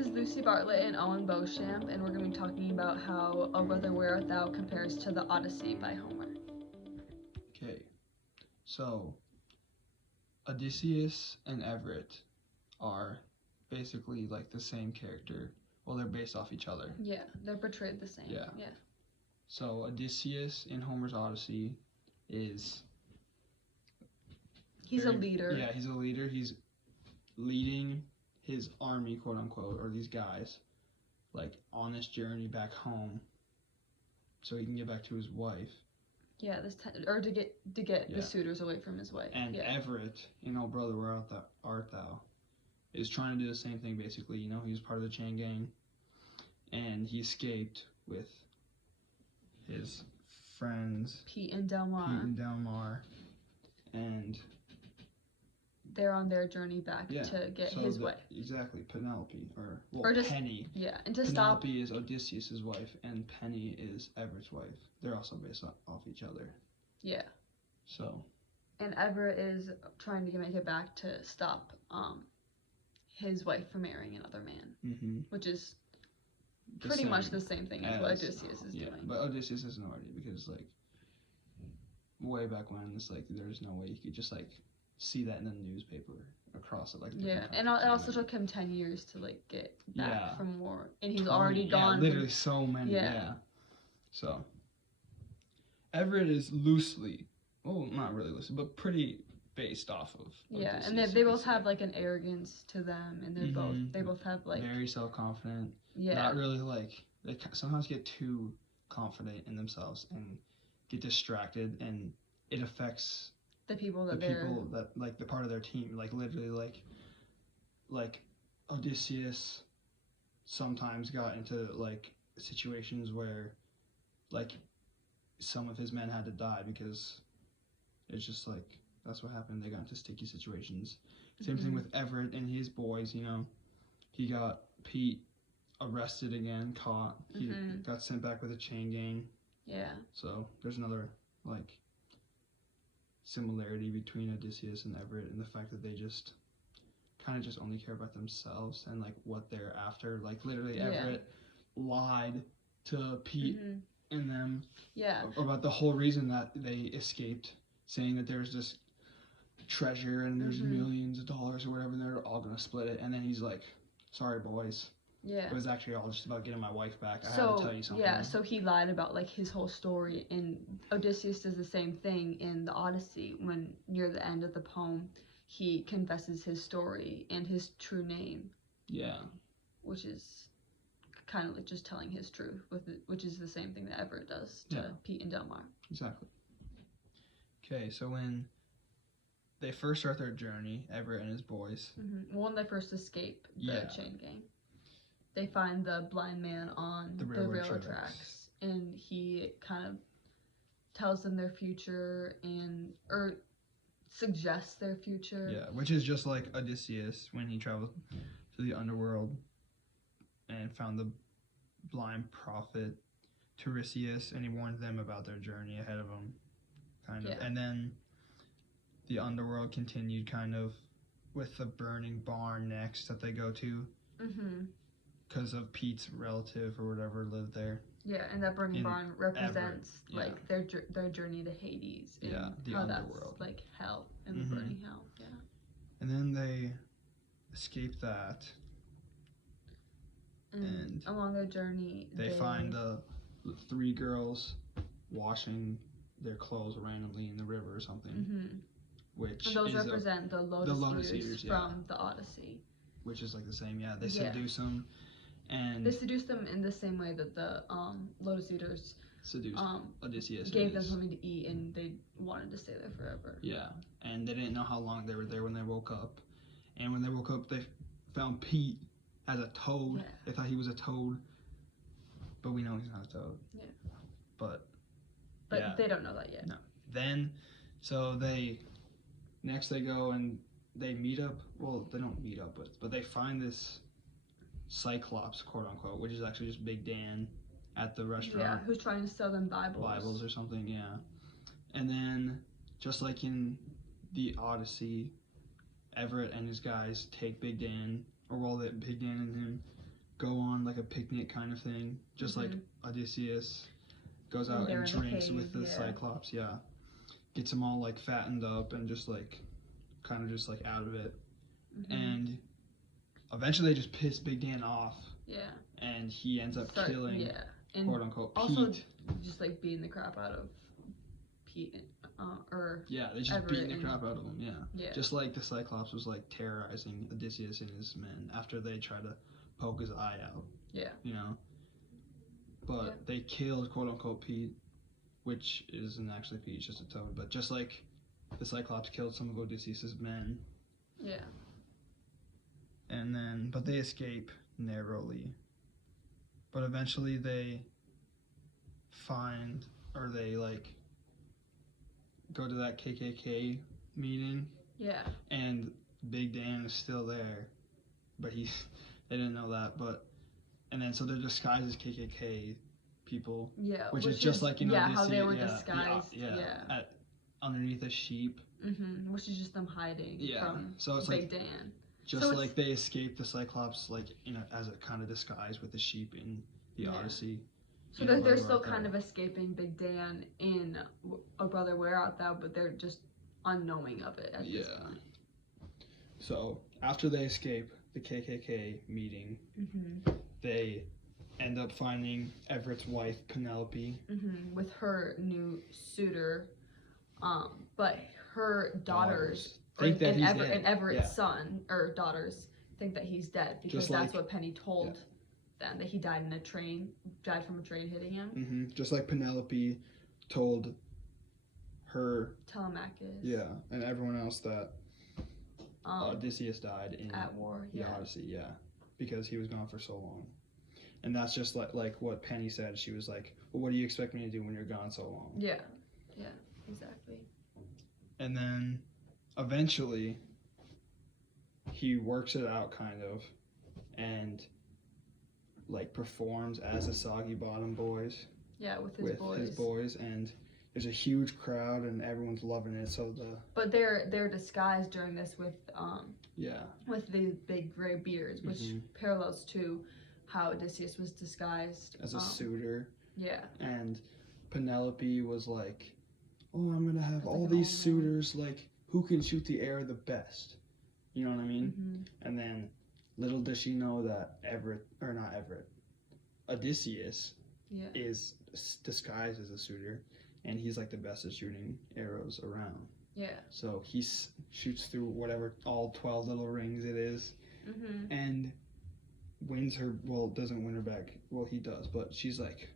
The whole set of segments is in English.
is Lucy Bartlett and Owen Beauchamp, and we're going to be talking about how O Brother, Where Art Thou compares to the Odyssey by Homer. Okay, so Odysseus and Everett are basically like the same character. Well, they're based off each other. Yeah, they're portrayed the same. Yeah. Yeah. So Odysseus in Homer's Odyssey is... He's a leader. Yeah, he's a leader. He's leading his army, quote unquote, or these guys, like on this journey back home, so he can get back to his wife. Yeah, or to get the suitors away from his wife. And Everett, O Brother, Where Art Thou, is trying to do the same thing basically. You know, he was part of the chain gang, and he escaped with his friends Pete and Delmar, and they're on their journey back to get his wife. Exactly, Penelope, or just, Penny. Yeah, and to Penelope is Odysseus' wife, and Penny is Everett's wife. They're also based off each other. Yeah. So. And Everett is trying to make it back to stop his wife from marrying another man, which is pretty much the same thing as what Odysseus is doing. But Odysseus isn't already, because like way back when, it's like there's no way you could just like see that in the newspaper across it, like and it also took him 10 years to like get back from war, and he's already gone. Literally so many. So Everett is loosely, well, not really loosely, but pretty based off of Odysseus, and they both have like an arrogance to them, and they both have like very self-confident. Not really like, they sometimes get too confident in themselves and get distracted, and it affects the people that like the part of their team, like literally like Odysseus sometimes got into like situations where like some of his men had to die, because it's just like that's what happened. They got into sticky situations. Same thing with Everett and his boys. You know, he got Pete arrested again, caught. He got sent back with a chain gang. Yeah. So there's another like similarity between Odysseus and Everett, and the fact that they just kind of just only care about themselves and like what they're after. Like literally Everett lied to Pete and them about the whole reason that they escaped, saying that there's this treasure and there's millions of dollars or whatever, and they're all gonna split it. And then he's like, sorry boys, it was actually all just about getting my wife back. I had to tell you something. Yeah, so he lied about like his whole story, and Odysseus does the same thing in the Odyssey. When near the end of the poem, he confesses his story and his true name. Yeah. Which is kind of like just telling his truth, which is the same thing that Everett does to Pete and Delmar. Exactly. Okay, so when they first start their journey, Everett and his boys. When they first escape the chain gang, they find the blind man on the railroad tracks, and he kind of tells them their future or suggests their future. Yeah, which is just like Odysseus when he traveled to the underworld and found the blind prophet Tiresias, and he warned them about their journey ahead of them, kind of. And then the underworld continued kind of with the burning barn next that they go to. Because of Pete's relative or whatever lived there. Yeah, and that burning barn represents like their journey to Hades. And the how underworld. That's like hell and the burning hell. Yeah. And then they escape that. And along their journey, they find the 3 girls washing their clothes randomly in the river or something. Which and those represent the Lotus Eaters from the Odyssey. Which is like the same, they seduce them. And they seduced them in the same way that the Lotus Eaters seduced Odysseus. Gave them something to eat, and they wanted to stay there forever. Yeah, and they didn't know how long they were there when they woke up. And when they woke up, they found Pete as a toad. Yeah. They thought he was a toad, but we know he's not a toad. Yeah. But they don't know that yet. No. Then, so they go and they meet up. Well, they don't meet up, but they find this Cyclops, quote unquote, which is actually just Big Dan at the restaurant. Yeah, who's trying to sell them Bibles. Bibles or something, yeah. And then, just like in the Odyssey, Everett and his guys take Big Dan, Big Dan and him go on like a picnic kind of thing, just like Odysseus goes And out they're and in the drinks cave, with the yeah. Cyclops. Yeah, gets them all like fattened up and just like kind of just like out of it. And eventually they just piss Big Dan off. Yeah. And he ends up killing, and quote unquote, also Pete. Just like beating the crap out of Pete, or yeah, they just Everett beating the and- crap out of him. Yeah. yeah. Just like the Cyclops was like terrorizing Odysseus and his men after they try to poke his eye out. Yeah. You know. But they killed, quote unquote, Pete, which isn't actually Pete, it's just a toad. But just like the Cyclops killed some of Odysseus's men. Yeah. And then, but they escape narrowly. But eventually they find, or they like go to that KKK meeting. Yeah. And Big Dan is still there, but they didn't know that. But and then so they're disguised as KKK people. Yeah. Which is just like, you know, how they were yeah, disguised. Underneath a sheep. Which is just them hiding from so it's Big like Dan. just so like they escaped the Cyclops, like, you know, as a kind of disguise with the sheep in the Odyssey. So they're still kind of escaping Big Dan in A Brother Where Art Thou, but they're just unknowing of it at this point. So after they escape the KKK meeting, they end up finding Everett's wife Penelope with her new suitor, but her daughters think that he's dead. And Everett's son or daughters think that he's dead because that's what Penny told them, that he died from a train hitting him. Just like Penelope told her Telemachus. and everyone else that Odysseus died in at war. The Odyssey, because he was gone for so long. And that's just like what Penny said. She was like, well, what do you expect me to do when you're gone so long? Yeah, exactly. And then eventually he works it out kind of and like performs as the Soggy Bottom Boys. Yeah, with his boys, and there's a huge crowd and everyone's loving it. But they're disguised during this with the big gray beards, which parallels to how Odysseus was disguised as a suitor. Yeah. And Penelope was like, "Oh, I'm gonna have all these suitors, like who can shoot the air the best." You know what I mean? And then little does she know that Odysseus is disguised as a suitor, and he's like the best at shooting arrows around. Yeah. So he shoots through whatever, all 12 little rings it is, and wins her, doesn't win her back. Well, he does, but she's like,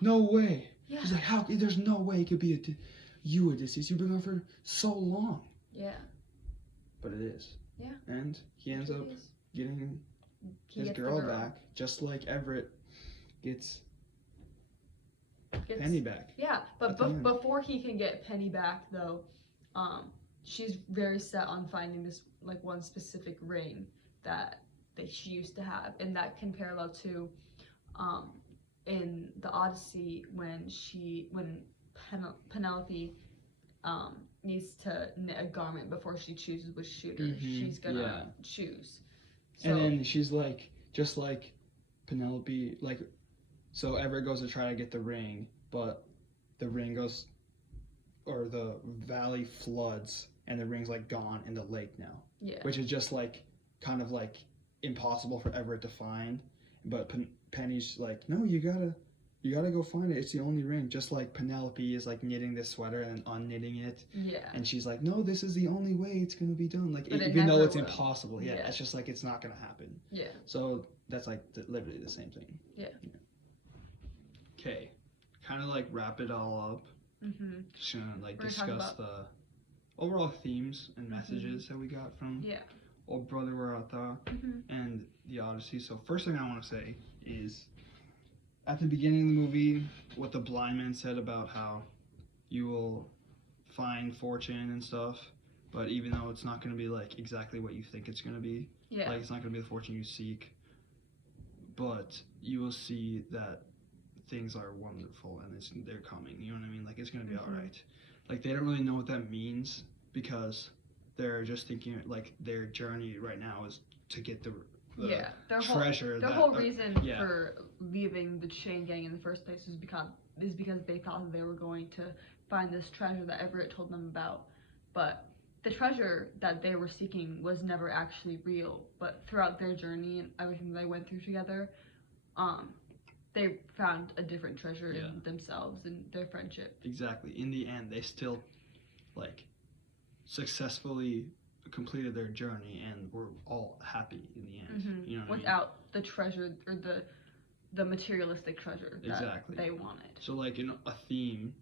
no way. Yeah. She's like, how? There's no way it could be you, Odysseus. You've been on for so long. Yeah. But it is. Yeah. And he ends up getting his girl back, just like Everett gets Penny back. Yeah, but before he can get Penny back, though, she's very set on finding this like one specific ring that she used to have, and that can parallel to in the Odyssey when Penelope needs to knit a garment before she chooses which shooter she's gonna choose. So, and then she's like, just like Penelope, like, so Everett goes to try to get the ring, but the ring goes, or the valley floods, and the ring's like gone in the lake now. Yeah. Which is just like, kind of like impossible for Everett to find. But Penny's like, no, you gotta go find it. It's the only ring. Just like Penelope is like knitting this sweater and unknitting it. Yeah. And she's like, no, this is the only way it's gonna be done. Like, even though it's impossible. Yeah. It's just like, it's not gonna happen. Yeah. So that's like literally the same thing. Yeah. Okay. Kind of like wrap it all up. Just gonna like discuss the overall themes and messages that we got from O Brother Where Art Thou and the Odyssey. So first thing I want to say is, at the beginning of the movie, what the blind man said about how you will find fortune and stuff, but even though it's not going to be like exactly what you think it's going to be, like it's not going to be the fortune you seek, but you will see that things are wonderful and they're coming. You know what I mean? Like, it's going to be all right. Like, they don't really know what that means because they're just thinking like their journey right now is to get the their treasure. Their whole reason for leaving the chain gang in the first place is because they thought that they were going to find this treasure that Everett told them about. But the treasure that they were seeking was never actually real. But throughout their journey and everything they went through together, they found a different treasure in themselves and their friendship. Exactly. In the end, they still, like, successfully completed their journey and were all happy in the end. Mm-hmm. You know what Without the treasure or the materialistic treasure that they wanted. So, like, a theme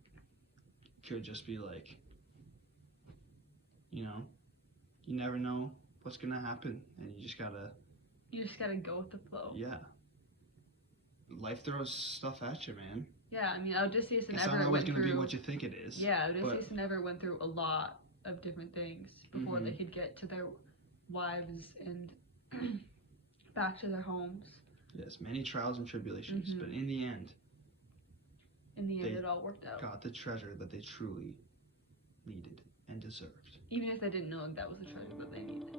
could just be like, you never know what's gonna happen, and you just gotta go with the flow. Yeah. Life throws stuff at you, man. Yeah, I mean, Odysseus and Everett went through... It's not always going to be what you think it is. Yeah, Odysseus and Everett went through a lot of different things before they could get to their wives and back to their homes. Yes, many trials and tribulations, but in the end... it all worked out. Got the treasure that they truly needed and deserved. Even if they didn't know that was the treasure that they needed.